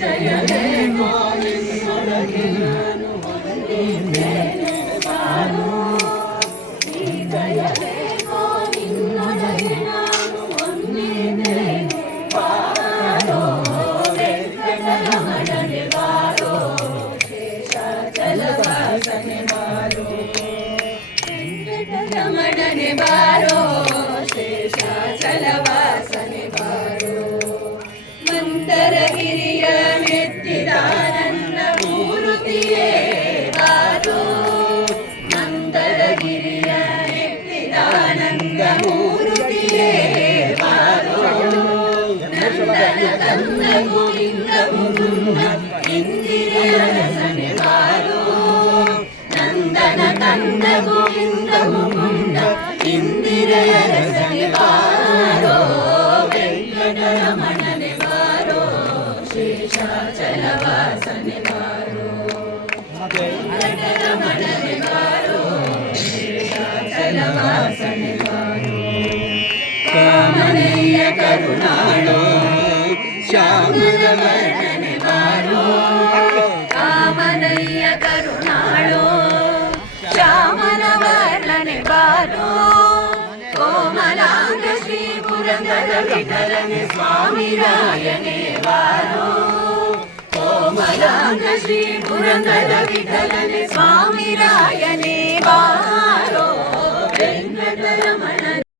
ಜಯವೇಗೋ ನಿನ್ನೊಳಗೆ ನಾನು ಹೊಂದಿದ್ದೇನೆ ಬಾರೋ ಈ ಜಯವೇಗೋ ನಿನ್ನೊಳಗೆ ನಾನು ಹೊಂದಿದ್ದೇನೆ ಬಾರೋ ವೆಂಕಟರಮಣನೆ ಬಾರೋ ಶೇಷಾಚಲವಾಸನೆ ಬಾರೋ ವೆಂಕಟರಮಣನೆ ಬಾರೋ ಶೇಷಾಚಲವಾಸನೆ ಬಾರೋ ಮಂದರಗಿರಿಯ ಮೆತ್ತಿದಾನಂದ ಮೂರುತಿಯೇ ಬಾರೋ ಮಂದರಗಿರಿಯ ಮೆತ್ತಿದಾನಂದ ಮೂರುತಿಯೇ ಬಾರೋ ನಂದನ ಕಂದ ಗೋವಿಂದ ಮುಕುಂದ ಇಂದಿರೆಯ ರಸನೆ ಬಾರೋ ನಂದನ ಕಂದ ಗೋವಿಂದ ಮುಕುಂದ ಇಂದಿರೆಯ ರಸನೆ ಬಾರೋ ವೆಂಕಟರಮಣನೆ ಬಾರೋ ಶೇಷಾಚಲವಾಸನೆ ಬಾರೋ ವೆಂಕಟರಮಣನೆ ಬಾರೋ ಶೇಷಾಚಲವಾಸನೆ ಬಾರೋ ಕಾಮನಯ್ಯ ಕರುಣಾಳೋ ಶ್ಯಾಮಲ ವರ್ಣನೆ ಬಾರೋ ಕಾಮನಯ್ಯ ಕರುಣಾಳೋ ಶ್ಯಾಮಲ ವರ್ಣನೆ ಬಾರೋ ಕೋಮಲಾಂಗ ಶ್ರೀ ಪುರಂದರ ವಿಠಲನೆ ಸ್ವಾಮಿ ರಾಯನೇ ಬಾರೋ ಕೋಮಲಾಂಗ ಶ್ರೀ ಪುರಂದರ ವಿಠಲನೆ ಸ್ವಾಮಿ ರಾಯನೇ ಬಾರೋ